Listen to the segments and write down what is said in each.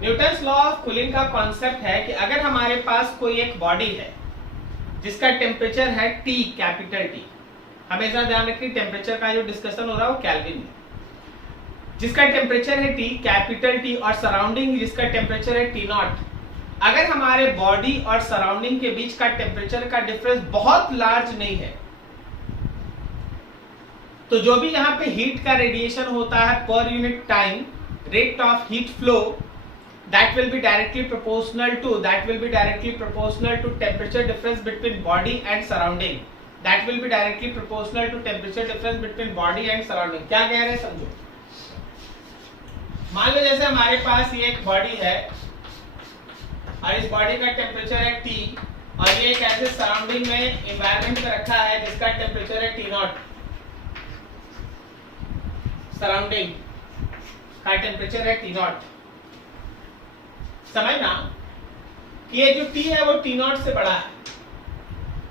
Newton's law of cooling का concept है कि अगर हमारे पास कोई एक बॉडी है जिसका टेम्परेचर है T, कैपिटल T, हमेशा ध्यान रखिए टेम्परेचर का जो डिस्कशन हो रहा है वो केल्विन में, जिसका टेम्परेचर है T, कैपिटल T, और सराउंडिंग जिसका टेम्परेचर है T नॉट। अगर हमारे बॉडी और सराउंडिंग के बीच का टेम्परेचर का डिफरेंस बहुत लार्ज नहीं है, तो जो भी यहाँ पे हीट का रेडिएशन होता है पर unit time, rate of heat flow, that will be directly proportional to temperature difference between body and surrounding. That will be directly proportional to temperature difference between body and surrounding. क्या कह रहे हैं समझो। मान लो जैसे हमारे पास ये एक बॉडी है और इस बॉडी का टेम्परेचर है T, और ये एक ऐसे सराउंडिंग में एनवायरनमेंट में रखा है जिसका टेम्परेचर है T नॉट। सराउंडिंग का टेम्परेचर है T नॉट। समझना कि ये जो T है वो T नॉट से बड़ा है,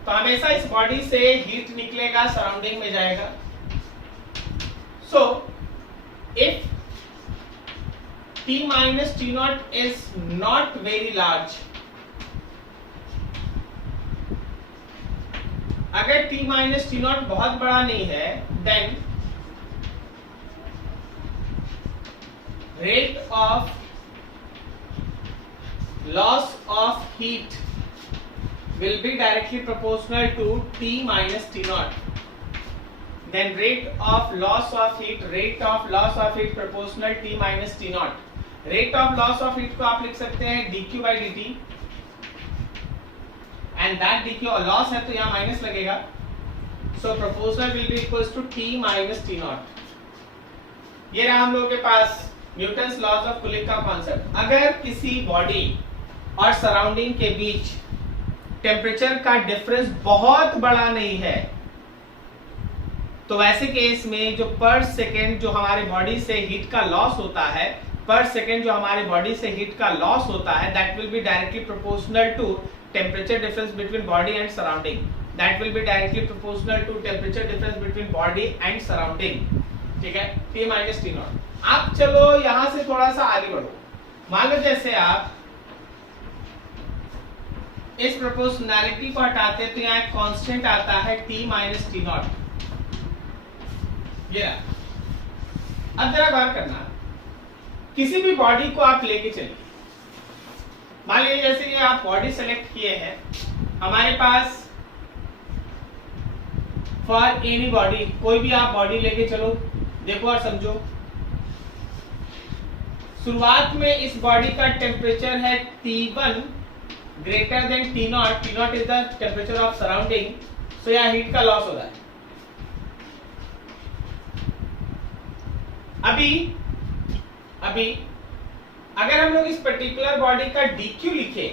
तो हमेशा इस बॉडी से हीट निकलेगा, सराउंडिंग में जाएगा। So if T minus T naught is not very large, अगर T माइनस T नॉट बहुत बड़ा नहीं है, then rate of loss of heat will be directly proportional to T minus T naught. Then rate of loss of heat proportional T minus T naught. Rate of loss of heat को आप लिख सकते हैं dq by dt, and that dq और loss है तो यहाँ minus लगेगा, so proportional will be equals to T minus T naught. ये रहा हम लोगों के पास न्यूटन्स लॉज ऑफ कूलिंग का कॉन्सेप्ट। अगर किसी बॉडी और सराउंडिंग के बीच टेम्परेचर का डिफरेंस बहुत बड़ा नहीं है, तो वैसे केस में जो पर सेकेंड जो हमारे बॉडी से हीट का लॉस होता है, that will be directly proportional to temperature difference between body and surrounding. ठीक है, T माइनस T नॉट। आप चलो यहां से थोड़ा सा आगे बढ़ो। मान लो जैसे आप इस प्रोपोर्शनैलिटी को हटाते तो यहाँ एक कांस्टेंट आता है T माइनस T नॉट। ये अब जरा गौर करना, किसी भी बॉडी को आप लेके चलिए, मान लीजिए जैसे ये आप बॉडी सेलेक्ट किए हैं, हमारे पास फॉर एनी बॉडी, कोई भी आप बॉडी लेके चलो, देखो और समझो। शुरुआत में इस बॉडी का टेम्परेचर है T1 greater than T naught is the temperature of surrounding, so यहाँ हीट का लॉस हो रहा है। अभी अगर हम लोग इस पर्टिकुलर बॉडी का dq लिखे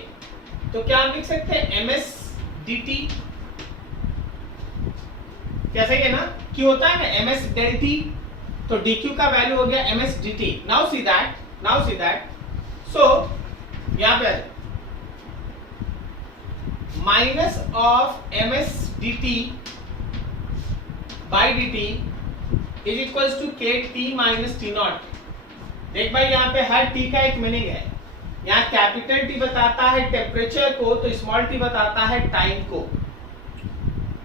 तो क्या हम लिख सकते हैं ms dt, कैसे है ना, q होता है ना ms del t, तो dq का वैल्यू हो गया ms dt। Now see that, so यहां पे minus of ms dt by dt is equals to kt minus t naught. देख भाई यहाँ पे हर t का एक मीनिंग है, यहाँ कैपिटल T बताता है टेम्परेचर को, तो स्मॉल t बताता है टाइम को।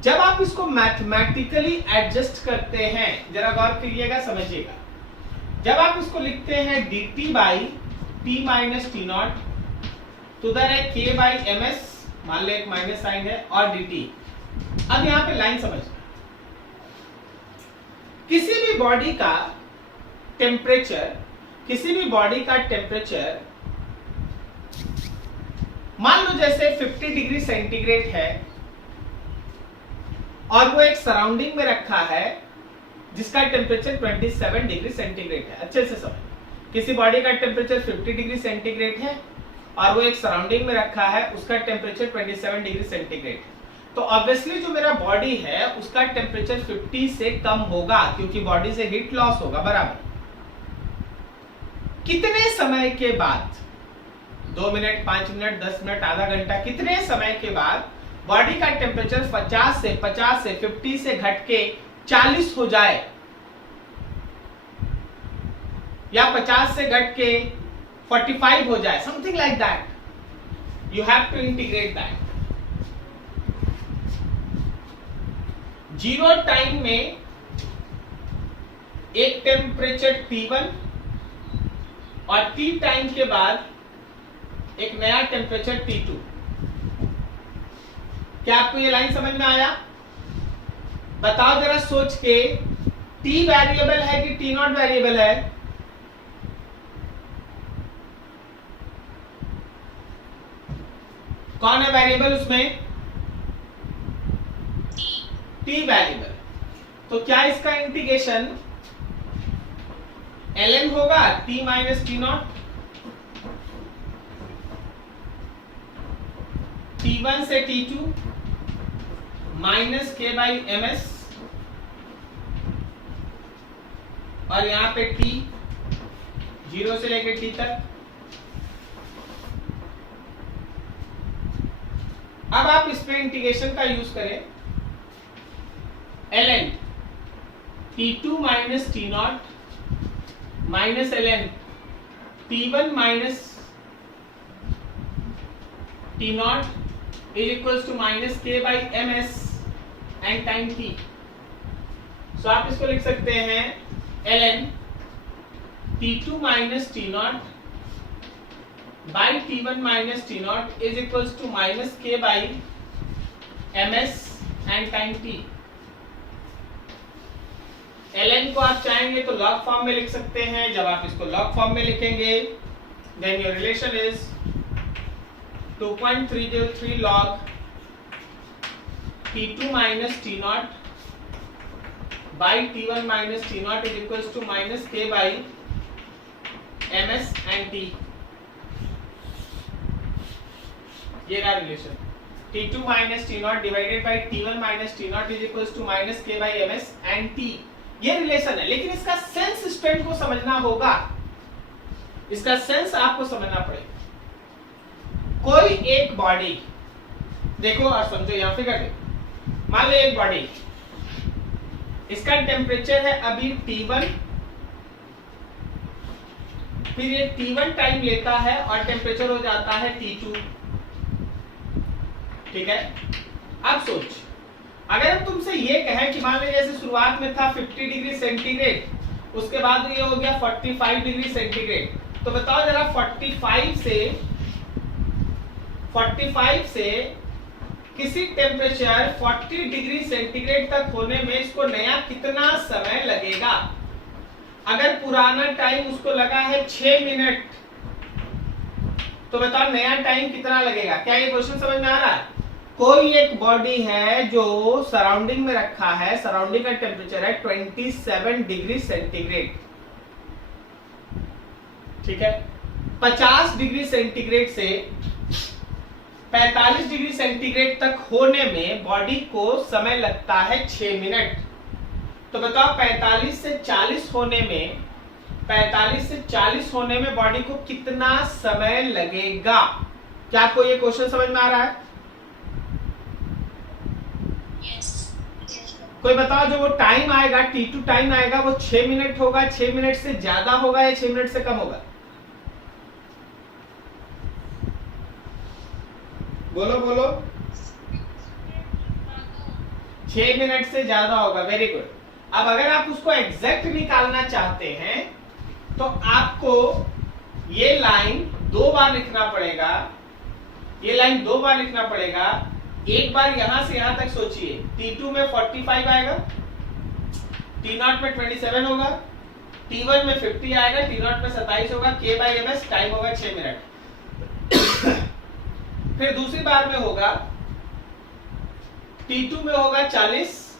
जब आप इसको मैथमेटिकली एडजस्ट करते हैं, जरा गौर करिएगा, समझिएगा, जब आप इसको लिखते हैं dt by T minus T not, तो उधर है k बाई ms, मान ले एक माइनस साइन है, और dt। अब यहाँ पे लाइन समझना, किसी भी बॉडी का टेम्परेचर मान लो जैसे 50 डिग्री सेंटीग्रेड है और वो एक सराउंडिंग में रखा है जिसका टेम्परेचर 27 डिग्री सेंटीग्रेड है। अच्छे से समझ, किसी बॉडी का टेम्परेचर 50 डिग्री सेंटीग्रेड है और वो एक सराउंडिंग में रखा है, उसका टेम्परेचर 27 डिग्री सेंटीग्रेड है, तो ऑब्वियसली जो मेरा बॉडी है उसका टेम्परेचर 50 से कम होगा, क्योंकि बॉडी से हीट लॉस होगा, बराबर। कितने समय के बाद, 2 मिनट, 5 मिनट, 10 मिनट, आधा घंटा, कितने समय के बाद बॉडी का टेम्परेचर 50 से 50 से घट के 40 हो जाए, या 50 से घट के 45 हो जाए, something like that, you have to integrate that. Zero time में एक टेम्परेचर T1 और T टाइम के बाद एक नया टेम्परेचर T2। क्या आपको ये लाइन समझ में आया? बताओ जरा सोच के, T वेरिएबल है कि T नॉट वेरिएबल है? कौन है वेरिएबल उसमें? T variable. तो क्या इसका इंटीग्रेशन ln होगा T minus T not, T1 से T2 minus K by MS, और यहां पे T 0 से लेकर T तक। अब आप इसमें इंटीग्रेशन का यूज करें, ln T2 minus T naught minus ln T1 minus T naught is equals to minus K by MS and time T। So आप इसको लिख सकते हैं ln T2 minus T naught by T1 minus T naught is equals to minus K by MS and time T। ln को आप चाहेंगे तो log form में लिख सकते हैं। जब आप इसको लॉग फॉर्म में लिखेंगे then your relation is 2.303 log T2 minus T naught by T1 minus T naught is equals to minus K by MS and T। ये रहा relation, T2 minus T naught divided by T1 minus T naught is equals to minus K by MS and T। ये relation है, लेकिन इसका sense student को समझना होगा, इसका सेंस आपको समझना पड़ेगा। कोई एक बॉडी देखो और समझो, यहां फिगर देखो, मान लो एक बॉडी, इसका टेम्परेचर है अभी T1, फिर ये T1 टाइम लेता है और टेम्परेचर हो जाता है T2, ठीक है। अब सोच, अगर हम तुमसे ये कहें कि मान लो जैसे शुरुआत में था 50 डिग्री सेंटीग्रेड, उसके बाद ये हो गया 45 डिग्री सेंटीग्रेड, तो बताओ जरा 45 से किसी टेम्परेचर 40 डिग्री सेंटीग्रेड तक होने में इसको नया कितना समय लगेगा? अगर पुराना टाइम उसको लगा है 6 मिनट, तो बताओ नया टाइम कितना लगेगा? क्या ये क्वेश्चन समझ में आ रहा है? कोई एक बॉडी है जो सराउंडिंग में रखा है, सराउंडिंग का टेम्परेचर है 27 डिग्री सेंटीग्रेड, ठीक है। 50 डिग्री सेंटीग्रेड से 45 डिग्री सेंटीग्रेड तक होने में बॉडी को समय लगता है 6 मिनट। तो बताओ 45 से 40 होने में बॉडी को कितना समय लगेगा? क्या आपको ये क्वेश्चन समझ में आ रहा है? कोई बताओ, जो वो टाइम आएगा T2 टाइम आएगा वो 6 मिनट होगा, 6 मिनट से ज्यादा होगा या 6 मिनट से कम होगा? बोलो बोलो। 6 मिनट से ज्यादा होगा, वेरी गुड। अब अगर आप उसको एग्जैक्ट निकालना चाहते हैं तो आपको ये लाइन 2 बार लिखना पड़ेगा, ये लाइन 2 बार लिखना पड़ेगा। एक बार यहां से यहां तक सोचिए, T2 में 45 आएगा, T0 में 27 होगा, T1 में 50 आएगा, T0 में 27 होगा, K बाई MS टाइम होगा 6 मिनट। फिर दूसरी बार में होगा T2 में होगा 40,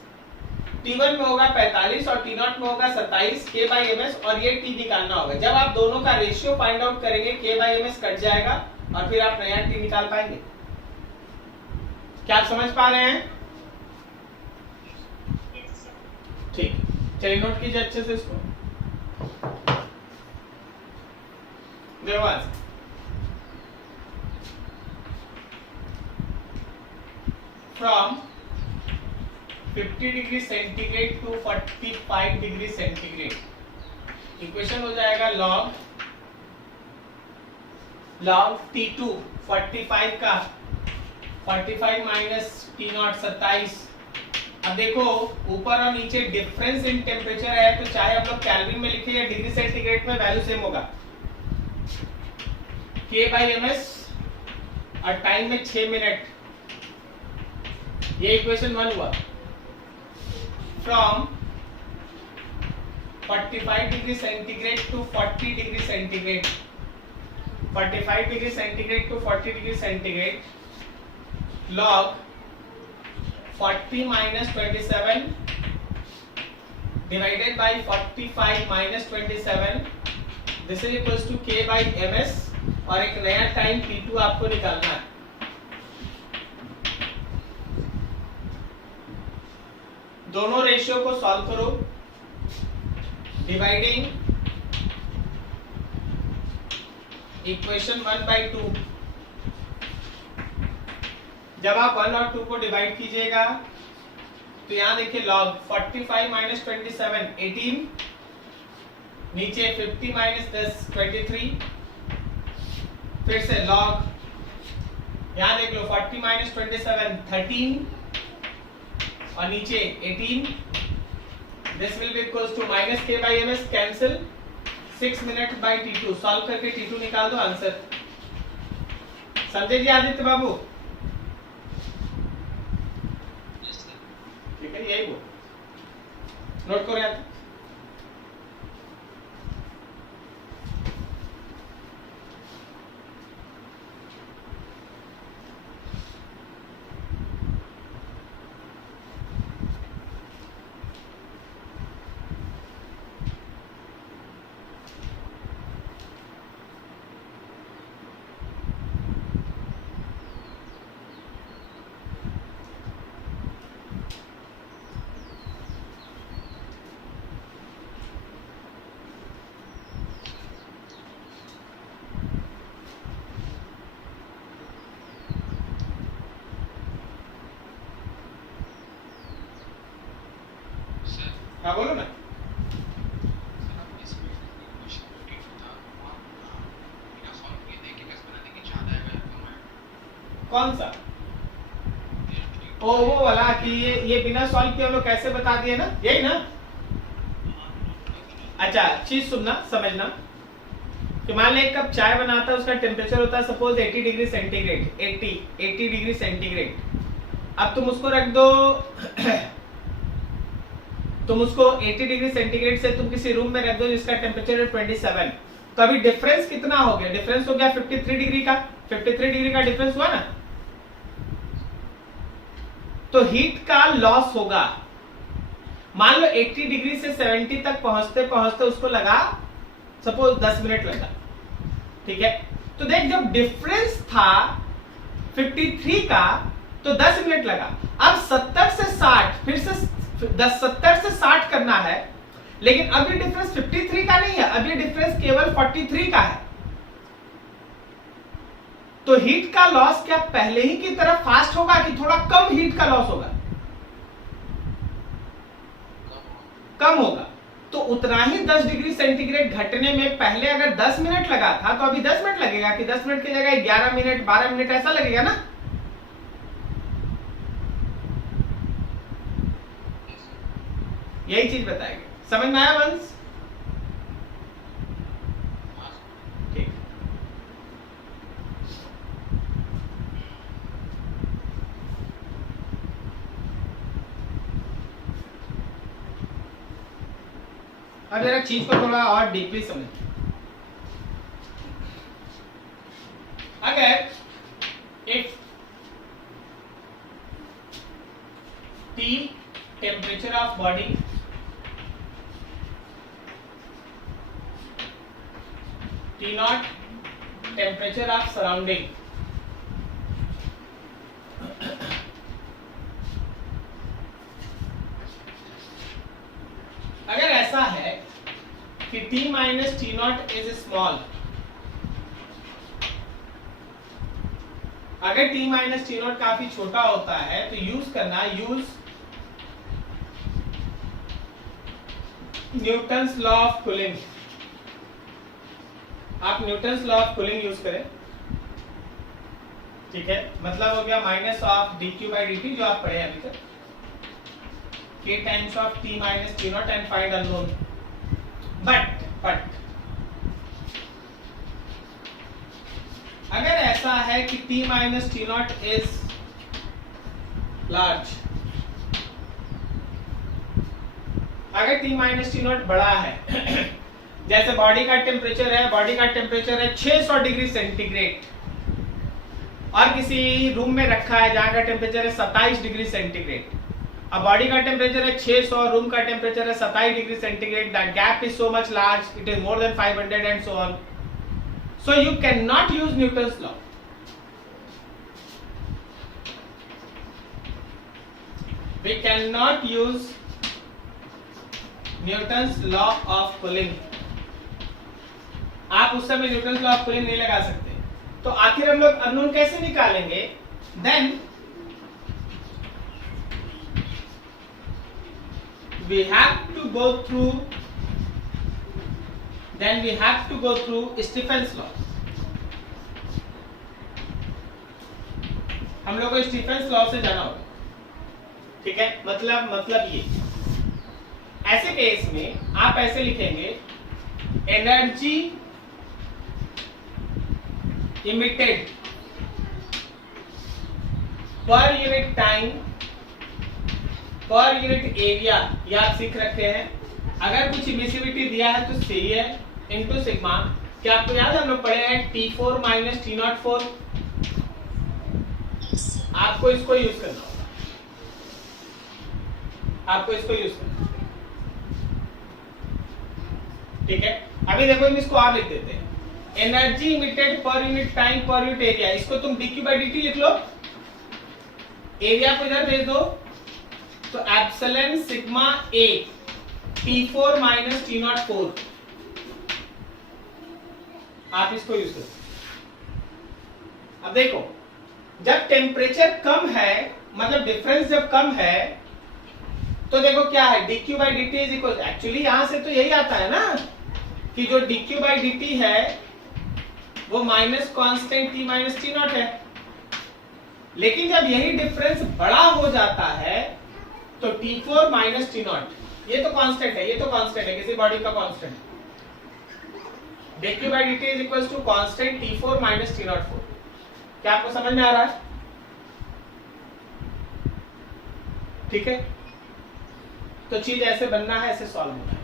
T1 में होगा 45 और T0 में होगा 27, K बाई MS और ये T निकालना होगा। जब आप दोनों का रेशियो फाइंड आउट करेंगे K बाई MS कट जाएगा और फिर आप नया T निकाल पाएंगे। क्या आप समझ पा रहे हैं? ठीक, चलिए नोट कीजिए अच्छे से इसको। From 50 degree centigrade to 45 degree centigrade, equation हो जाएगा log log T2 45 का 45 माइनस T0 27। अब देखो ऊपर और नीचे डिफरेंस इन टेम्परेचर है, तो चाहे हम लोग केल्विन में लिखे या डिग्री सेंटीग्रेड में वैल्यू सेम होगा। K/ms और टाइम में 6 मिनट, ये इक्वेशन 1 हुआ। From 45 degree centigrade to 40 degree centigrade, 45 degree centigrade to 40 degree centigrade, log 40 minus 27 divided by 45 minus 27, this is equals to K/ms, और एक नया टाइम T2 आपको निकालना है। दोनों रेशियो को सॉल्व करो, डिवाइडिंग इक्वेशन 1/2। जब आप 1 और 2 को डिवाइड कीजिएगा तो यहां देखिए log 45 माइनस 27 18, नीचे 50 माइनस 10 23, फिर से log यहां देख लो 40 माइनस 27 13 और नीचे 18। This will be equals to minus K/ms cancel 6 minute by T2। Solve करके T2 निकाल दो आंसर। समझे जी आदित्य बाबू? ठीक है, यही वो नोट करो यार। हाँ बोलो ना। कौन सा? ओ वो वाला कि ये बिना सॉल्व किए हम लोग कैसे बता दिए ना, यही ना। अच्छा चीज सुनना समझना कि मान ले एक कप चाय बनाता है, उसका टेम्परेचर होता है suppose 80 degree centigrade, 80 degree centigrade. अब तुम उसको रख दो तुम उसको 80 डिग्री सेंटीग्रेड से तुम किसी रूम में रख दो जिसका टेम्परेचर है 27, तो अभी डिफरेंस कितना हो गया? डिफरेंस हो गया 53 डिग्री का। 53 डिग्री का डिफरेंस हुआ ना, तो हीट का लॉस होगा। मान लो 80 डिग्री से 70 तक पहुंचते पहुंचते उसको लगा सपोज 10 मिनट लगा, ठीक है। तो देख जब डिफरेंस था 53 का तो 10 मिनट लगा। अब 70 से 60 फिर से 70 से 60 करना है, लेकिन अभी डिफरेंस 53 का नहीं है, अभी डिफरेंस केवल 43 का है। तो हीट का लॉस क्या पहले ही की तरह फास्ट होगा कि थोड़ा कम हीट का लॉस होगा? कम होगा। तो उतना ही 10 डिग्री सेंटीग्रेड घटने में पहले अगर 10 मिनट लगा था तो अभी 10 मिनट लगेगा कि 10 मिनट की जगह 11 मिनट 12 मिनट ऐसा लगेगा ना। यही चीज बताएंगे। समझ में आया वंश? ठीक। अब जरा चीज को थोड़ा और डीपली समझ। अगर if T temperature of body T0 temperature of surrounding, अगर ऐसा है कि T minus T0 is small, अगर T minus T0 काफी छोटा होता है तो यूज करना, use Newton's law of cooling. आप Newton's law of cooling use करें। ठीक है, मतलब हो गया minus of D Q by D T जो आप पढ़े अभी तक, k times of t minus T naught and find unknown. But अगर ऐसा है कि t minus T naught is large, अगर t माइनस टी नॉट बड़ा है जैसे बॉडी का टेम्परेचर है 600 डिग्री सेंटीग्रेड और किसी रूम में रखा है जहां का टेम्परेचर है 27 डिग्री सेंटीग्रेड, अब बॉडी का टेम्परेचर है 600, रूम का टेम्परेचर है 27 degree centigrade, the gap is so much large, it is more than 500 and so on, so you can not use Newton's law. We can not use Newton's law of cooling. आप उस समय Newton's law of cooling नहीं लगा सकते, तो आखिर हम लोग अननोन कैसे निकालेंगे? Then we have to go through Stephen's law। हम लोग को स्टीफेंस लॉ से जाना होगा, ठीक है, मतलब ये ऐसे केस में आप ऐसे लिखेंगे, एनर्जी इमिटेड पर unit time per unit area, ये आप सीख रखे हैं। अगर कुछ इमिसिविटी दिया है तो सही है, इनटू सिग्मा, क्या आपको याद है हम लोग पढ़े हैं T4 माइनस T04, आपको इसको यूज करना होगा, आपको इसको यूज करना, ठीक है। अभी देखो हम इसको और लिख देते हैं, एनर्जी इमिटेड पर unit time per unit area, इसको तुम dq बाई dt लिख लो, एरिया को इधर भेज दो, तो epsilon sigma a T4 minus T04, आप इसको यूज करो। अब देखो जब टेम्परेचर कम है, मतलब डिफरेंस जब कम है, तो देखो क्या है, dq by dt is equal, actually यहां से तो यही आता है ना कि जो dq बाई dt है वो minus constant t minus T not है, लेकिन जब यही डिफरेंस बड़ा हो जाता है तो T4 माइनस टी नॉट, ये तो कांस्टेंट है, ये तो कांस्टेंट है, किसी बॉडी का constant, dq by dt is equal to constant T4 minus T naught 4। क्या आपको समझ में आ रहा है? ठीक है, तो चीज ऐसे बनना है, ऐसे सॉल्व होना है,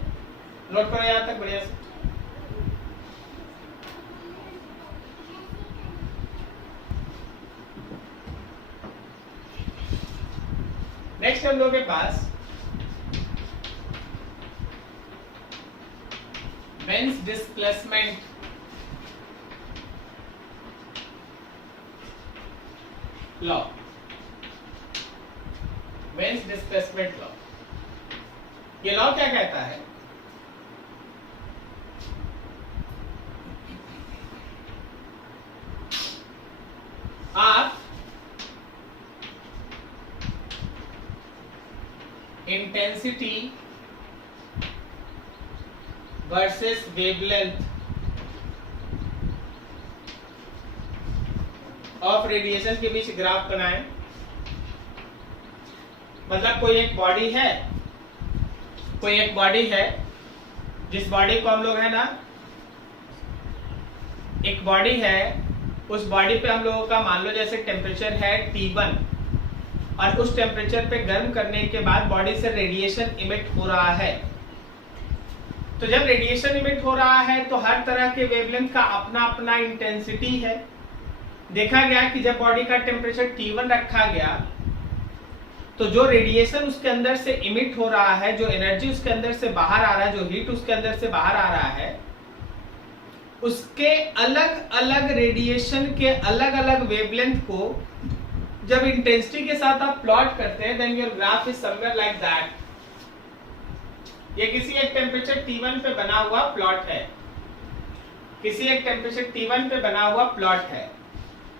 नोट करो यहां तक बढ़िया से। नेक्स्ट हम लोग के पास Wien's displacement law, Wien's displacement law, ये लॉ क्या कहता है? आप intensity versus wavelength of radiation के बीच ग्राफ बनाएं। मतलब कोई एक बॉडी है, जिस बॉडी को हम लोग है ना, एक बॉडी है, उस बॉडी पे हम लोगों का मान लो जैसे टेम्परेचर है T1 और उस टेम्परेचर पे गर्म करने के बाद बॉडी से रेडिएशन इमिट हो रहा है। तो जब रेडिएशन इमिट हो रहा है तो हर तरह के वेवलेंथ का अपना अपना इंटेंसिटी है। देखा गया कि जब बॉडी का टेम्परेचर T1 रखा गया तो जो रेडिएशन उसके अंदर से इमिट हो रहा है, जो एनर्जी उसके अंदर से बाहर आ रहा है, जो हीट उसके अंदर से बाहर आ रहा है, उसके अलग अलग रेडिएशन के अलग अलग वेवलेंथ को जब इंटेंसिटी के साथ आप प्लॉट करते हैं, then your graph is somewhere like that. ये किसी एक टेम्परेचर T1 पे बना हुआ प्लॉट है, किसी एक टेम्परेचर T1 पे बना हुआ प्लॉट है।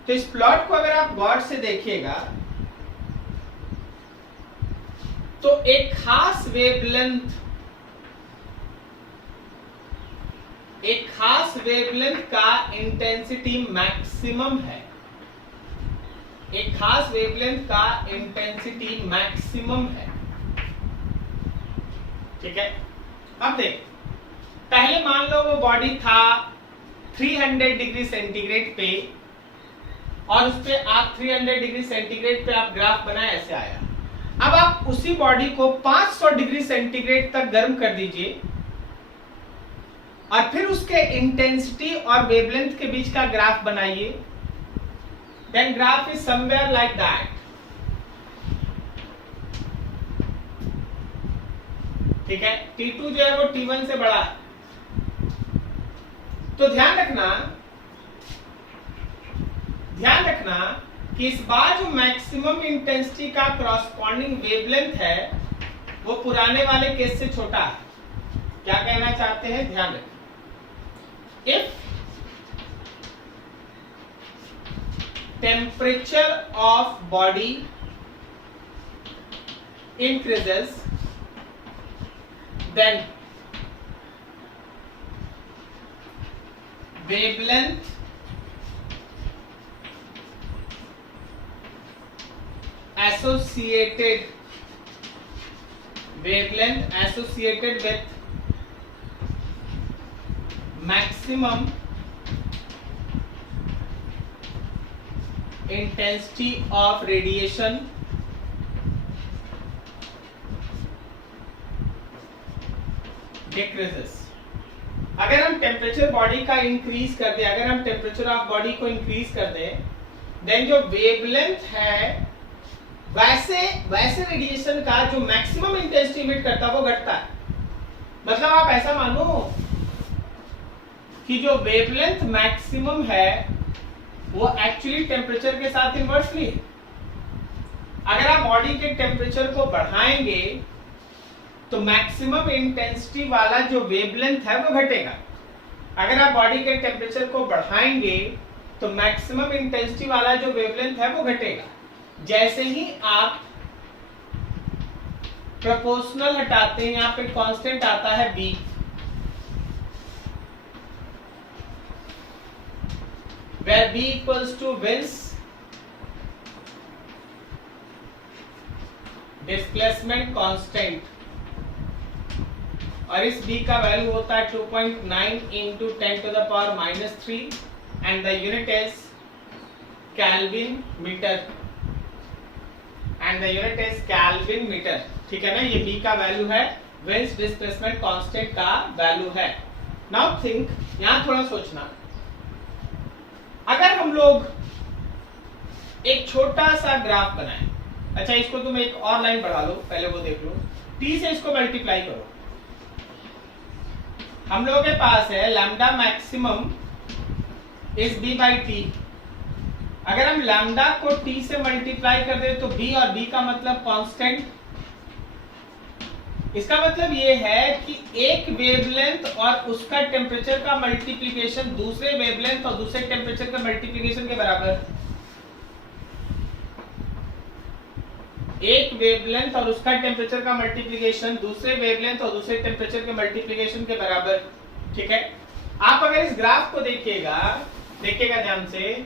तो इस प्लॉट को अगर आप गौर से देखिएगा तो एक खास वेवलेंथ का इंटेंसिटी मैक्सिमम है। एक खास वेवलेंथ का इंटेंसिटी मैक्सिमम है, ठीक है। अब देख, पहले मान लो वो बॉडी था 300 डिग्री सेंटीग्रेड पे, और उस पे आप 300 डिग्री सेंटीग्रेड पे आप ग्राफ बनाए, ऐसे आया। अब आप उसी बॉडी को 500 डिग्री सेंटीग्रेड तक गर्म कर दीजिए, और फिर उसके इंटेंसिटी और वेवलेंथ के बीच का ग्राफ बनाइए। Then graph is somewhere like that, ठीक है। T2 जो है वो T1 से बड़ा है। तो ध्यान रखना कि इस बार जो मैक्सिमम इंटेंसिटी का क्रॉसपॉन्डिंग वेवलेंथ है वो पुराने वाले केस से छोटा है। क्या कहना चाहते हैं, ध्यान रखें। If temperature of body increases, then wavelength associated with maximum intensity of radiation decreases। अगर हम टेम्परेचर बॉडी का इंक्रीज कर दें, अगर हम टेम्परेचर ऑफ बॉडी को इंक्रीज कर दें, देन जो वेवलेंथ है वैसे रेडिएशन का जो मैक्सिमम इंटेंसिटी इमिट करता है वो घटता है। मतलब आप ऐसा मानो कि जो वेवलेंथ मैक्सिमम है वो एक्चुअली टेम्परेचर के साथ इन्वर्सली है। अगर आप बॉडी के टेम्परेचर को बढ़ाएंगे तो मैक्सिमम इंटेंसिटी वाला जो वेवलेंथ है वो घटेगा। अगर आप बॉडी के टेम्परेचर को बढ़ाएंगे तो मैक्सिमम इंटेंसिटी वाला जो वेवलेंथ है वो घटेगा। जैसे ही आप प्रोपोर्शनल हटाते हैं, यहाँ पे कांस्टेंट आता है b, where b equals to Wiens displacement constant, और इस b का वैल्यू होता है 2.9 into 10 to the power -3 and the unit is Kelvin meter, ठीक है ना। ये b का वैल्यू है, वेन्स डिस्प्लेसमेंट कांस्टेंट का वैल्यू है। नाउ थिंक, यहां थोड़ा सोचना, अगर हम लोग एक छोटा सा ग्राफ बनाएं, अच्छा इसको तुम एक और लाइन बढ़ा लो, पहले वो देख लो, t से इसको मल्टीप्लाई करो। हम लोगों के पास है lambda maximum is b by T. अगर हम लैम्डा को t से मल्टीप्लाई कर दे तो b, और b का मतलब कांस्टेंट। इसका मतलब ये है कि एक वेवलेंथ और उसका टेम्परेचर का मल्टीप्लिकेशन दूसरे वेवलेंथ और दूसरे टेम्परेचर का मल्टीप्लिकेशन के बराबर। एक वेवलेंथ और उसका टेम्परेचर का मल्टीप्लिकेशन दूसरे वेवलेंथ और दूसरे टेम्परेचर के मल्टीप्लिकेशन के बराबर, ठीक है। आप अगर इस ग्राफ को देखिएगा ध्यान से,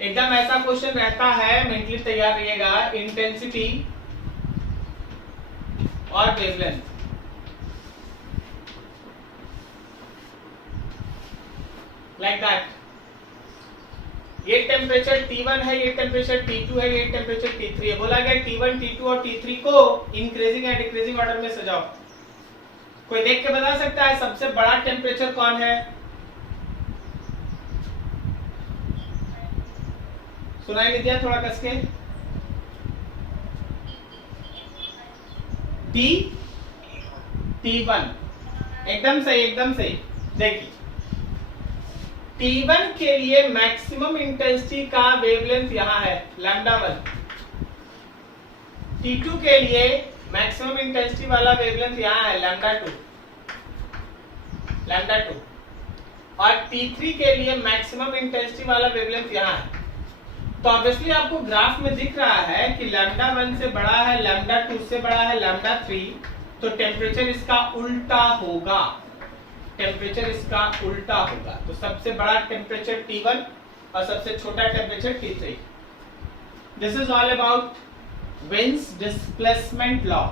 एकदम ऐसा क्वेश्चन रहता है, मेंटली तैयार रहिएगा। इंटेंसिटी और वेवलेंथ, लाइक दैट। ये टेम्परेचर T1 है, ये टेम्परेचर T2 है, ये टेम्परेचर T3 है। बोला गया T1, T2 और T3 को इंक्रीजिंग या डिक्रीजिंग ऑर्डर में सजाओ। कोई देख के बता सकता है सबसे बड़ा टेम्परेचर कौन है? सुनाई नहीं दिया, थोड़ा कस के। T1, एकदम सही। देखिए T1 के लिए मैक्सिमम इंटेंसिटी का वेवलेंथ यहां है λ1। T2 के लिए मैक्सिमम इंटेंसिटी वाला वेवलेंथ यहां है λ2। और T3 के लिए मैक्सिमम इंटेंसिटी वाला वेवलेंथ यहां है। तो ऑब्वियसली आपको ग्राफ में दिख रहा है कि λ1 से बड़ा है, λ2 से बड़ा है, λ3, तो टेम्परेचर इसका उल्टा होगा। तो सबसे बड़ा टेम्परेचर T1 और सबसे छोटा temperature T3। This is all about wins displacement law.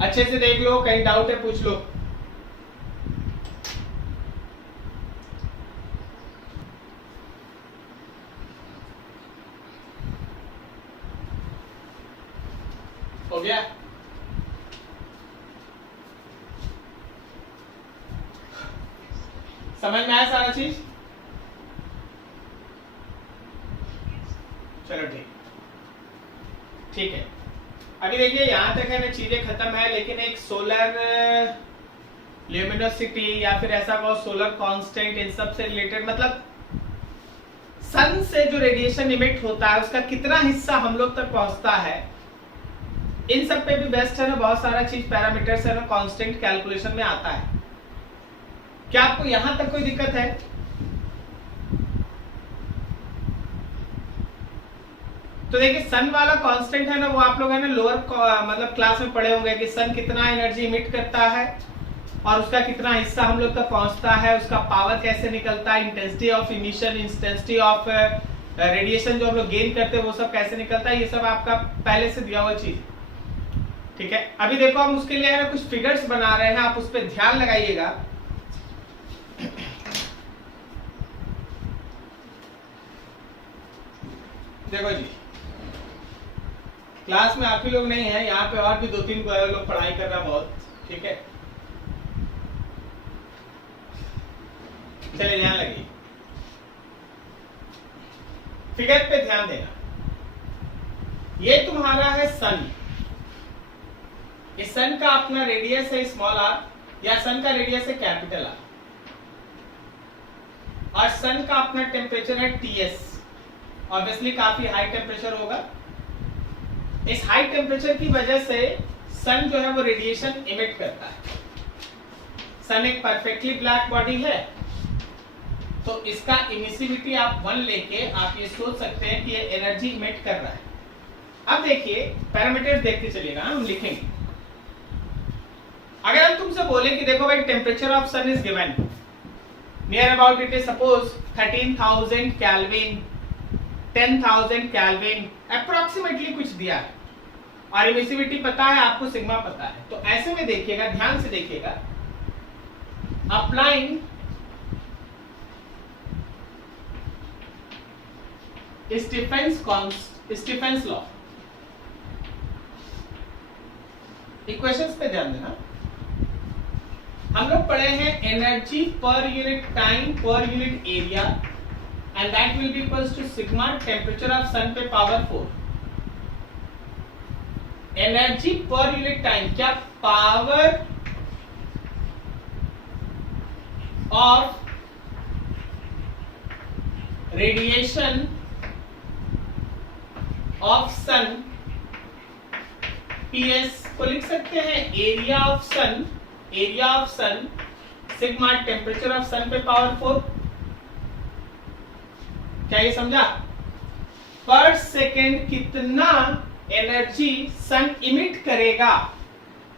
अच्छे से देख लो, कहीं डाउट है पूछ लो। हो गया? समझ में आया सारा चीज? चलो ठीक है। अभी देखिए यहां तक है ना चीजें खत्म है, लेकिन एक सोलर ल्यूमिनोसिटी या फिर ऐसा कहो सोलर कांस्टेंट, इन सब से रिलेटेड, मतलब सन से जो रेडिएशन इमिट होता है उसका कितना हिस्सा हम लोग तक पहुंचता है, इन सब पे भी बेस्ट है ना बहुत सारा चीज पैरामीटर्स है ना कांस्टेंट कैलकुलेशन में आता है। क्या आपको यहां तक कोई दिक्कत है? तो देखिए सन वाला कांस्टेंट है ना, वो आप लोग है ना लोअर मतलब क्लास में पढ़े होंगे कि सन कितना एनर्जी इमिट करता है और उसका कितना हिस्सा हम लोग तक पहुंचता है, उसका पावर कैसे निकलता है, intensity of emission, intensity of radiation जो हम लोग गेन करते हैं वो सब कैसे निकलता है, ये सब आपका पहले से दिया हुआ चीज। ठीक है, अभी देखो हम उसके लिए है ना कुछ फिगर्स बना रहे हैं, आप उस पर ध्यान लगाइएगा। देखो जी, क्लास में आप ही लोग नहीं है, यहाँ पे और भी 2-3 लोग पढ़ाई कर रहा बहुत। ठीक है, चलिए ध्यान लगिए, फिगर पे ध्यान देना। ये तुम्हारा है सन, इस सन का अपना रेडियस है स्मॉल आर, या सन का रेडियस है कैपिटल आर, और सन का अपना टेम्परेचर है टीएस। ऑब्वियसली काफी हाई टेम्परेचर होगा। इस हाई टेम्परेचर की वजह से सन जो है वो रेडिएशन इमिट करता है। सन एक परफेक्टली ब्लैक बॉडी है, तो इसका इमिसिविटी आप 1 लेके आप ये सोच सकते हैं कि ये एनर्जी इमिट कर रहा है। अब देखिए पैरामीटर्स देखते चलिएगा, हम लिखेंगे। अगर हम तुमसे बोले कि देखो भाई temperature of sun is given near about it is suppose 13,000 kelvin, 10,000 kelvin, approximately कुछ दिया है, और इमिसिविटी पता है आपको, सिग्मा पता है, तो ऐसे में देखिएगा, ध्यान से देखिएगा, अप्लाइंग स्टीफेंस लॉ, इक्वेशंस पे ध्यान देना। हम लोग पढ़े हैं energy per unit time per unit area, and that will be equals to sigma temperature of sun पे power 4। Energy per unit time, क्या power of radiation of sun, PS को लिख सकते हैं area of sun, area of sun sigma temperature of sun पे power 4। क्या ये समझा? पर सेकेंड कितना एनर्जी सन इमिट करेगा,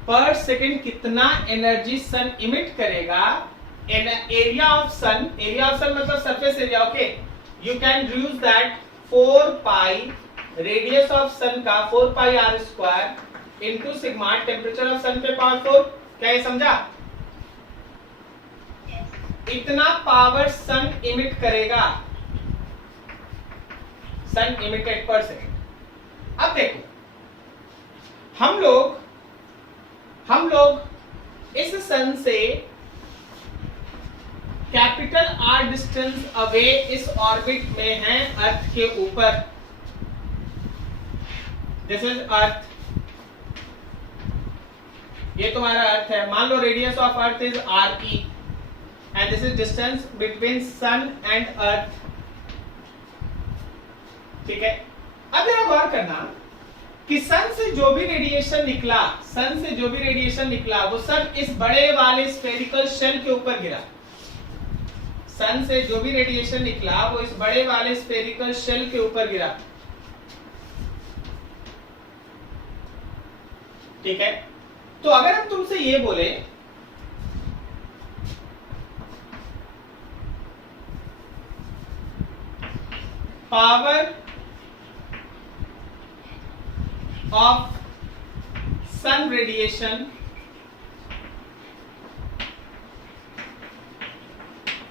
पर सेकेंड कितना एनर्जी सन इमिट करेगा, area of sun, area of sun मतलब surface area. Okay, you can use that 4 pi radius of sun का 4 pi are square into sigma temperature of sun पे power 4। क्या ये समझा? इतना power सन emit करेगा, सन emitted पर सेकेंड। अब देखो हम लोग इस सन से कैपिटल आर डिस्टेंस अवे इस ऑर्बिट में हैं अर्थ के ऊपर। दिस इज अर्थ, ये तुम्हारा अर्थ है। मान लो radius of earth is RE and this is distance between sun and earth. ठीक है, अब जरा गौर करना कि सन से जो भी रेडिएशन निकला, सन से जो भी रेडिएशन निकला वो सब इस बड़े वाले स्फेरिकल शेल के ऊपर गिरा। सन से जो भी रेडिएशन निकला वो इस बड़े वाले स्फेरिकल शेल के ऊपर गिरा। ठीक है, तो अगर हम तुमसे ये बोले power of sun radiation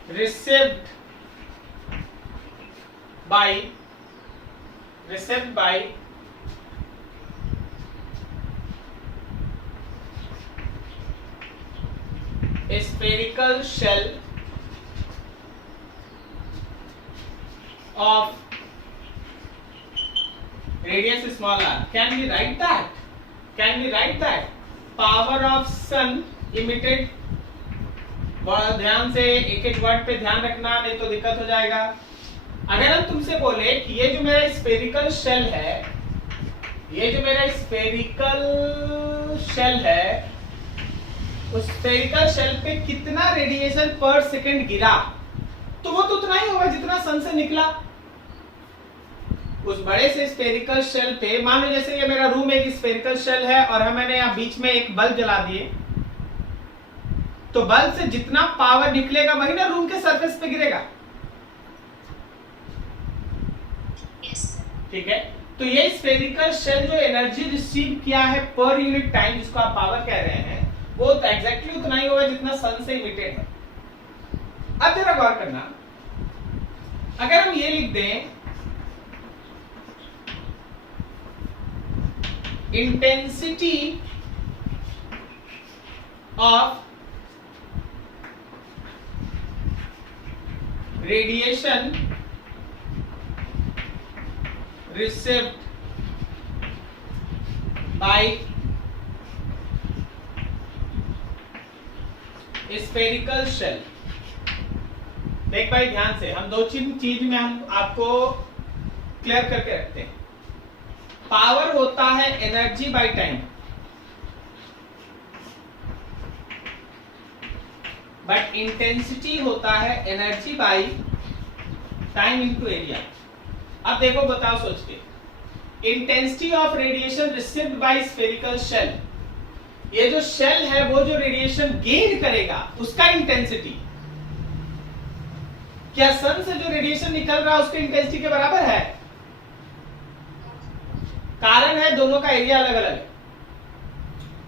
received by a spherical shell of radius small r. Can we write that? Power of sun emitted. बड़ा ध्यान से एक एक वर्ड पे ध्यान रखना, नहीं तो दिक्कत हो जाएगा। अगर हम तुमसे बोले कि ये जो मेरा स्फेरिकल शेल है, उस स्फेरिकल शेल पे कितना रेडिएशन पर सेकंड गिरा, तो वो तो उतना ही होगा जितना सन से निकला। उस बड़े से स्फेरिकल शेल पे, मान लो जैसे ये मेरा रूम एक स्फेरिकल शेल है और मैंने यहाँ बीच में एक बल्ब जला दिए, तो बल्ब से जितना पावर निकलेगा वही ना रूम के सरफेस पे गिरेगा। ठीक है, तो ये स्फेरिकल शेल जो एनर्जी रिसीव किया है पर यूनिट टाइम, जिसको आप पावर कह रहे हैं, वो तो एग्जैक्टली उतना ही होगा जितना सन से इमिटेड है। अब जरा गौर करना, अगर हम ये लिख दें intensity of radiation received by spherical shell। देख भाई ध्यान से, हम दो चीज में हम आपको क्लियर करके रखते हैं। पावर होता है energy by time, but intensity होता है energy by time into area. अब देखो, बताओ सोच के, intensity of radiation received by spherical shell, ये जो शेल है वो जो रेडिएशन गेन करेगा उसका इंटेंसिटी क्या सन से जो रेडिएशन निकल रहा है उसके इंटेंसिटी के बराबर है? कारण है दोनों का एरिया अलग अलग है।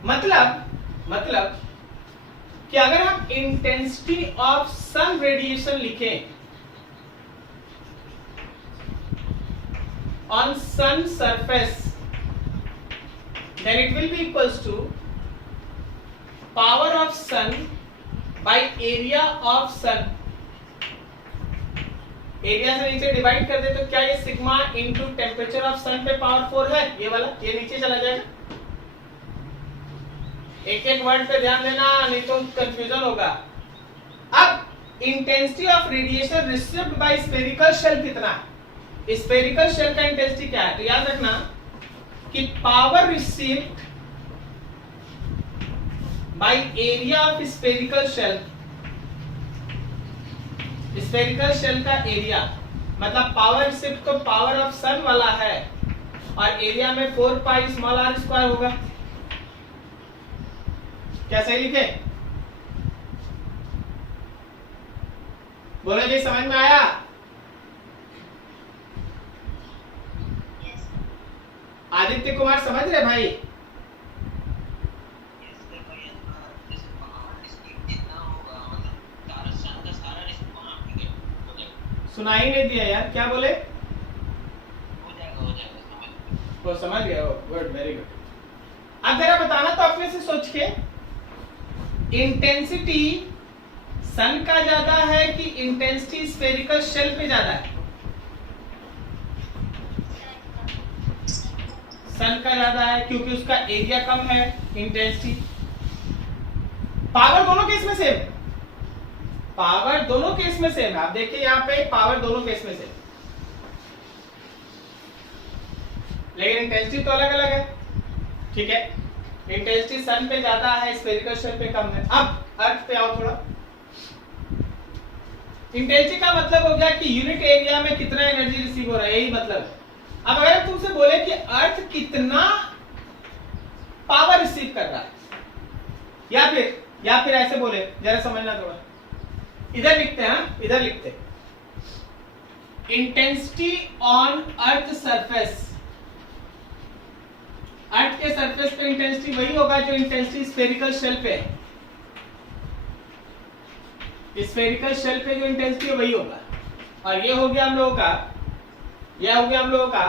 मतलब कि अगर हम इंटेंसिटी ऑफ सन रेडिएशन लिखें on sun surface, then it will be equals to power of sun by area of sun। Area से नीचे डिवाइड कर दे तो क्या ये sigma into temperature of sun पे पावर 4 है, ये वाला, ये नीचे चला जाएगा। एक एक वर्ड पे ध्यान देना, नहीं तो कंफ्यूजन होगा। अब intensity of radiation received by spherical shell कितना है? स्फेरिकल शेल का इंटेंसिटी क्या है? तो याद रखना कि power received by area of spherical shell, spherical shell का एरिया मतलब पावर रिसीव्ड तो पावर ऑफ सन वाला है और एरिया में 4 पाई स्मॉल r स्क्वायर होगा। क्या सही लिखे? बोलो जी, समझ में आया? आदित्य कुमार समझ रहे भाई? सुना ही नहीं दिया यार, क्या बोले? वो समझ गया, गुड, वेरी गुड। अब जरा बताना तो अपने से सोच के, इंटेंसिटी सन का ज्यादा है कि इंटेंसिटी स्फेरिकल शेल पे ज्यादा है? सन का ज्यादा है क्योंकि उसका एरिया कम है। इंटेंसिटी, पावर दोनों केस में सेम, पावर दोनों केस में सेम है। आप देखिए यहाँ पे पावर दोनों केस में सेम, लेकिन इंटेंसिटी तो अलग अलग है। ठीक है, इंटेंसिटी सन पे ज्यादा है, स्फेरिकल शेल पे कम है। अब अर्थ पे आओ थोड़ा। इंटेंसिटी का मतलब हो गया कि यूनिट एरिया में कितना एनर्जी रिसीव हो रहा है, यही मतलब है। अब अगर तुमसे बोले कि अर्थ कितना पावर रिसीव कर रहा है, या फिर ऐसे बोले, जरा समझना थोड़ा, इधर लिखते हैं, इधर लिखते इंटेंसिटी ऑन अर्थ सरफेस अर्थ के सरफेस पे इंटेंसिटी वही होगा जो इंटेंसिटी स्फेरिकल शेल पे है। स्फेरिकल शेल पे जो इंटेंसिटी है वही होगा। और ये हो गया हम लोगों का, यह हो गया हम लोगों का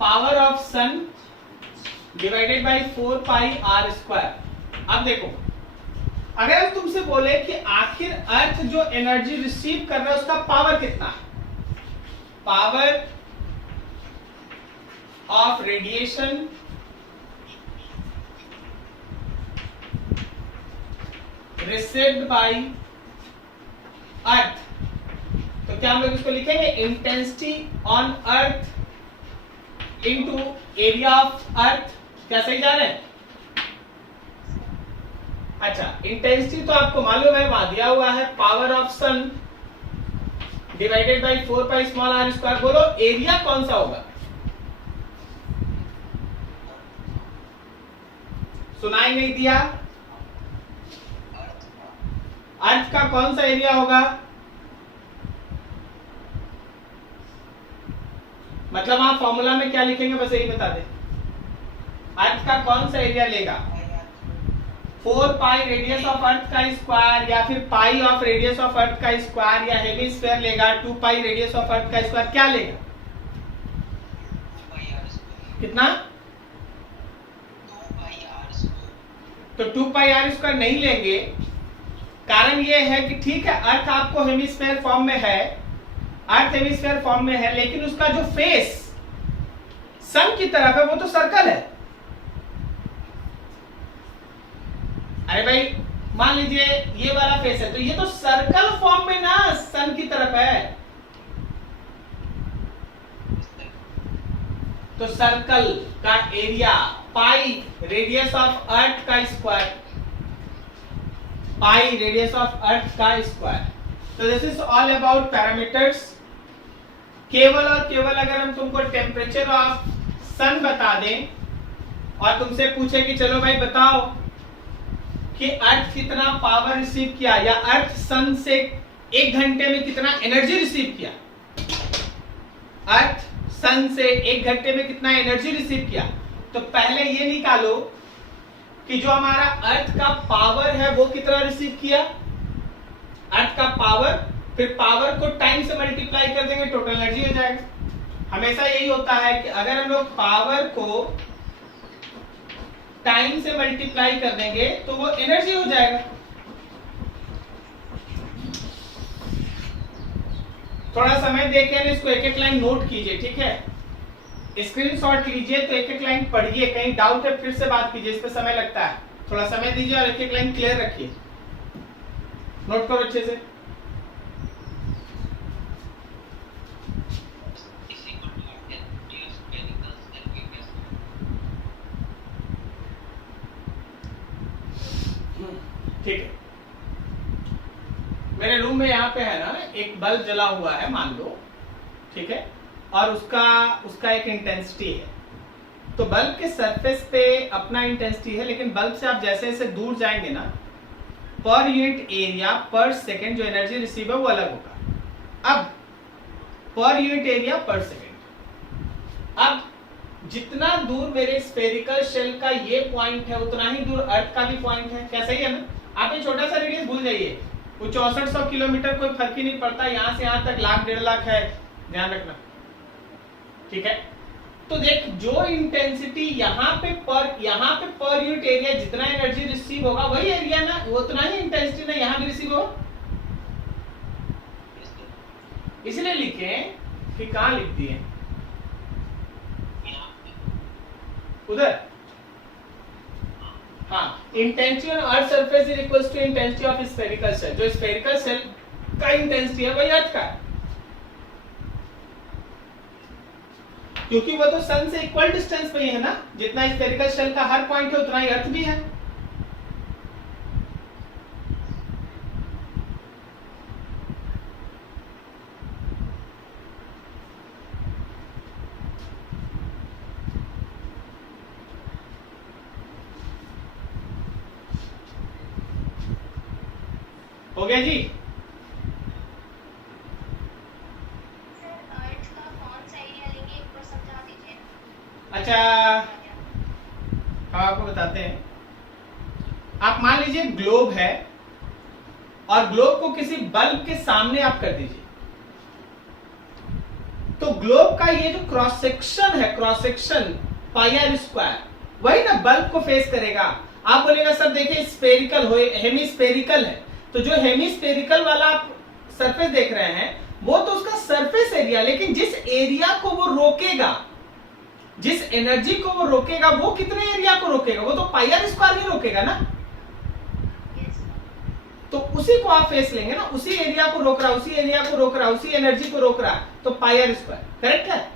power of sun divided by 4 pi are square. अब देखो, अगर हम तुमसे बोले कि आखिर अर्थ जो एनर्जी रिसीव कर रहा है उसका पावर कितना है, power of radiation received by earth, तो क्या हम लोग इसको लिखेंगे intensity on earth into area of earth. क्या सही जा रहे हैं? अच्छा, इंटेंसिटी तो आपको मालूम है, वहां दिया हुआ है power of sun divided by 4 pi small r square. बोलो एरिया कौन सा होगा? सुनाई नहीं दिया? अर्थ का कौन सा एरिया होगा? मतलब आप फॉर्मूला में क्या लिखेंगे बस यही बता दे। अर्थ का कौन सा एरिया लेगा? 4 पाई रेडियस ऑफ अर्थ का स्क्वायर, या फिर पाई ऑफ रेडियस ऑफ अर्थ का स्क्वायर, या हेमिस्फीयर लेगा 2 पाई रेडियस ऑफ अर्थ का स्क्वायर। क्या लेगा? कितना? तो 2 पाई आर स्क्वायर नहीं लेंगे। कारण ये है कि ठीक है, अर्थ आपको हेमिस्फीयर फॉर्म में है, अर्थ हेमिस्फीयर फॉर्म में है, लेकिन उसका जो फेस सन की तरफ है वो तो सर्कल है। अरे भाई मान लीजिए ये वाला फेस है, तो ये तो सर्कल फॉर्म में ना सन की तरफ है। तो सर्कल का area pi radius of earth का square, pi radius of earth का स्क्वायर। तो this is all about parameters. केवल और केवल अगर हम तुमको टेम्परेचर ऑफ सन बता दें और तुमसे पूछे कि चलो भाई बताओ कि अर्थ कितना पावर रिसीव किया, या अर्थ सन से 1 घंटे में कितना एनर्जी रिसीव किया, अर्थ सन से 1 घंटे में कितना एनर्जी रिसीव किया, तो पहले ये निकालो कि जो हमारा अर्थ का पावर है वो कितना रिसीव किया, अर्थ का पावर, फिर पावर को टाइम से मल्टीप्लाई कर देंगे, टोटल एनर्जी हो जाएगा। हमेशा यही होता है कि अगर हम लोग पावर को टाइम से मल्टीप्लाई कर देंगे तो वो एनर्जी हो जाएगा। थोड़ा समय देकर इसको एक एक लाइन नोट कीजिए, ठीक है? स्क्रीनशॉट लीजिए, तो एक एक लाइन पढ़िए, कहीं डाउट है फिर से बात कीजिए, इस पे समय लगता है। थोड़ा समय दीजिए और एक एक लाइन क्लियर रखिए, नोट करो अच्छे से। ठीक है, मेरे रूम में यहाँ पे है ना एक बल्ब जला हुआ है मान लो, ठीक है, और उसका एक इंटेंसिटी है। तो बल्ब के सरफेस पे अपना इंटेंसिटी है, लेकिन बल्ब से आप जैसे जैसे दूर जाएंगे ना, पर यूनिट एरिया पर सेकेंड जो एनर्जी रिसीव है वो अलग होगा। अब पर यूनिट एरिया पर सेकेंड, अब जितना दूर मेरे स्फेरिकल शेल का ये पॉइंट है उतना ही दूर अर्थ का भी पॉइंट है। क्या सही है ना? आप ये छोटा सा रेडियस भूल जाइए, वो 6400 किलोमीटर कोई फर्क ही नहीं पड़ता, यहाँ से यहाँ तक लाख 1.5 लाख है, ध्यान रखना, ठीक है? तो देख, जो इंटेंसिटी यहाँ पे पर यूनिट एरिया जितना एनर्जी रिसीव होगा वही एरिया ना, उतना ही इंटेंसिटी ना यहाँ भी रिसीव होगा। इसलिए लिखे कि कहाँ लिख दिए उधर, हाँ, intensity on earth surface is equals to intensity of spherical shell. जो स्फेरिकल शेल का इंटेंसिटी है वही अर्थ का है, क्योंकि वो तो सन से इक्वल डिस्टेंस पे ही है ना। जितना स्फेरिकल शेल का हर पॉइंट है उतना ही अर्थ भी है। हो गया जी? अच्छा, बताते हैं। आप मान लीजिए ग्लोब है और ग्लोब को किसी बल्ब के सामने आप कर दीजिए, तो ग्लोब का ये जो क्रॉस सेक्शन है, cross section pi are square, वही ना बल्ब को फेस करेगा। आप बोलेगा सर देखिए स्पेरिकल हो, हेमीस्पेरिकल है, तो जो हेमीस्पेरिकल वाला आप सरफेस देख रहे हैं वो तो उसका सरफेस एरिया, लेकिन जिस एरिया को वो रोकेगा, जिस एनर्जी को वो रोकेगा, वो कितने एरिया को रोकेगा? वो तो पाई आर स्क्वायर ही रोकेगा ना। तो उसी को आप फेस लेंगे ना, उसी एरिया को रोक रहा, उसी एरिया को रोक रहा, उसी एनर्जी को रोक रहा, तो पाई आर स्क्वायर। करेक्ट है?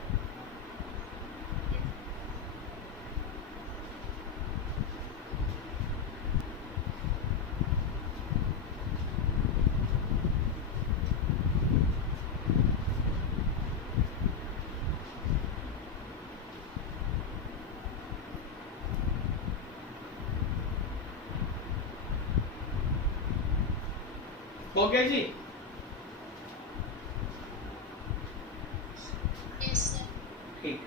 हो गया जी? ठीक,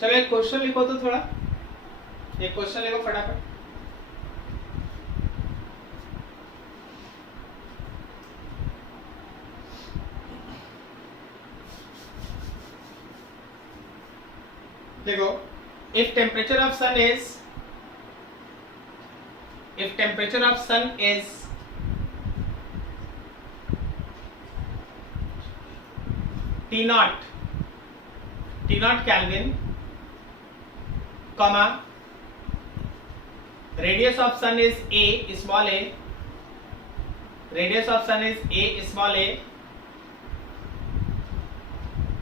चलो एक क्वेश्चन लिखो तो थोड़ा, एक क्वेश्चन लिखो फटाफट। देखो, if temperature of sun is T naught Kelvin, comma, radius of sun is a small a, radius of sun is a small a,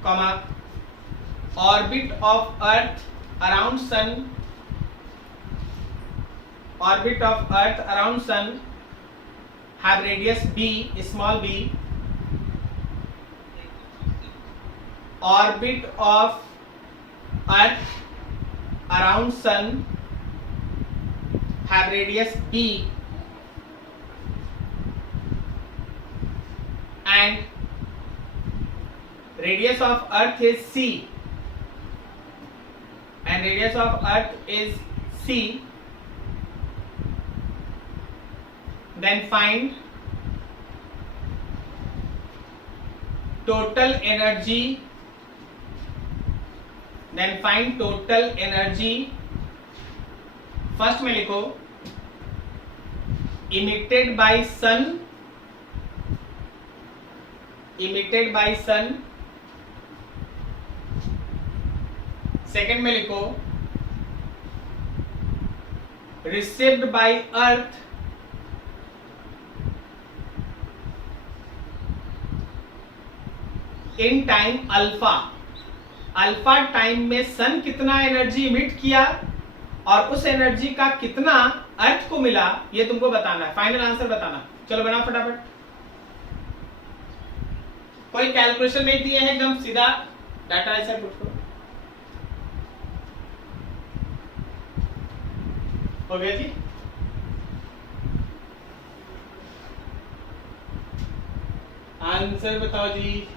comma, orbit of earth around sun, orbit of earth around sun have radius b small b, orbit of earth around sun have radius b and radius of earth is c, and radius of earth is c, then find total energy, then find total energy, first में लिखो emitted by sun, emitted by sun, second में लिखो received by earth, in time alpha, alpha time में सन कितना energy emit किया और उस energy का कितना अर्थ को मिला, ये तुमको बताना है, फाइनल आंसर बताना। चलो बनाओ फटाफट, कोई कैलकुलेशन नहीं दिए है, एकदम सीधा डाटा ऐसा पुट करो। हो गया जी? आंसर बताओ जी।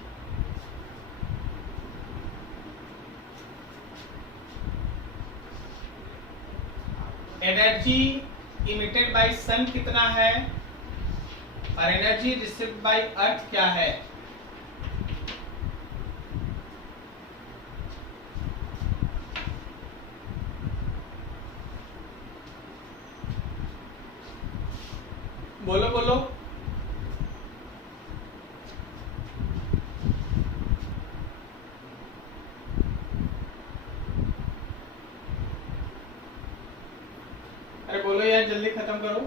एनर्जी इमिटेड बाय सन कितना है और एनर्जी रिसीव्ड बाय अर्थ क्या है? बोलो बोलो। अरे बोलो यार, जल्दी खत्म करो।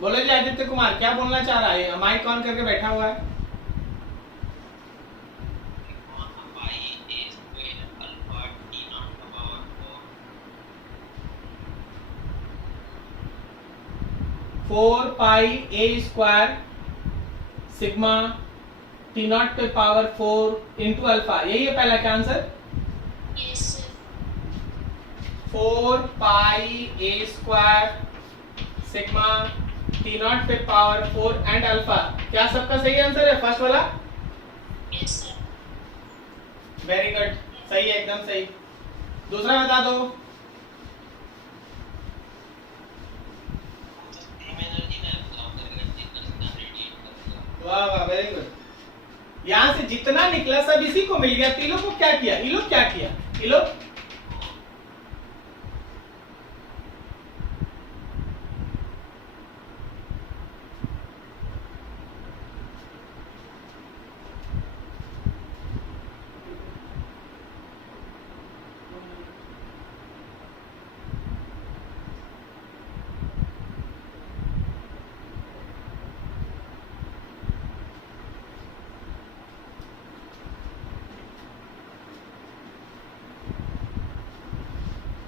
बोलो जी आदित्य कुमार, क्या बोलना चाह रहा है? माइक ऑन करके बैठा हुआ है। Four pi A square sigma T naught पे पावर 4 इंटू अल्फा, यही है पहला क्या answer? Yes. 4 pi A square sigma T naught पे पावर 4 एंड अल्फा। क्या सबका सही आंसर है फर्स्ट वाला? Yes sir. वेरी गुड, सही है, एकदम सही। दूसरा बता दो। वाह वाह, वेरी गुड। यहां से जितना निकला सब इसी को मिल गया। तो इलो को क्या किया? इलो क्या किया? इलो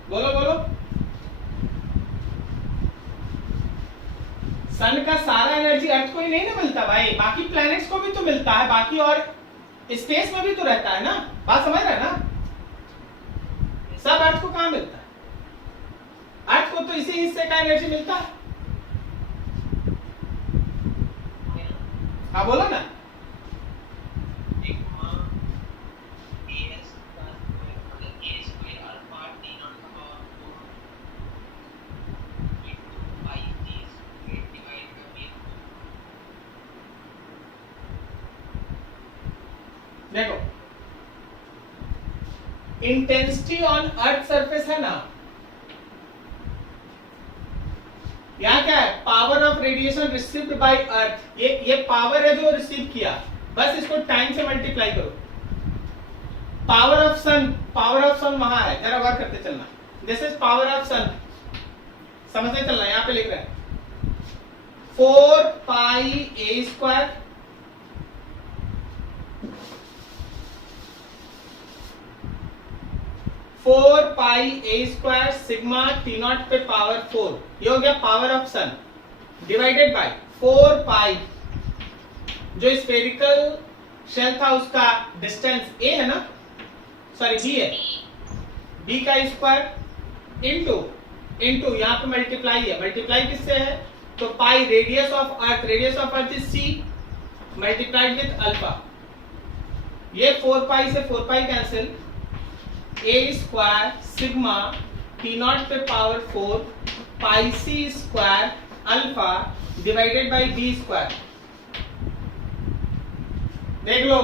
बोलो बोलो। सन का सारा एनर्जी अर्थ को ही नहीं ना मिलता भाई, बाकी प्लैनेट्स को भी तो मिलता है, बाकी और स्पेस में भी तो रहता है ना। बात समझ रहा है ना? सब अर्थ को कहां मिलता है? अर्थ को तो इसी हिस्से का एनर्जी मिलता है। हाँ बोलो ना। देखो, इंटेंसिटी ऑन अर्थ सरफेस है ना, यहाँ क्या है? Power of radiation received by earth. ये पावर है जो रिसीव किया, बस इसको टाइम से मल्टीप्लाई करो। पावर ऑफ सन वहां है, जरा गौर करते चलना। This is power of sun, समझते चलना। यहाँ पे लिख रहे हैं 4 pi A square 4 pi A square sigma T naught पे पावर 4, ये हो गया power of sun, divided by 4 pi जो स्फेरिकल शेल था उसका डिस्टेंस ए है ना, सॉरी बी है, बी का स्क्वायर इनटू यहाँ पे मल्टीप्लाई है। मल्टीप्लाई किससे है? तो pi radius of earth is C multiplied with alpha. ये 4 पाई से 4 pi cancel, A square sigma T naught पे power 4 pi C square alpha divided by B square. देख लो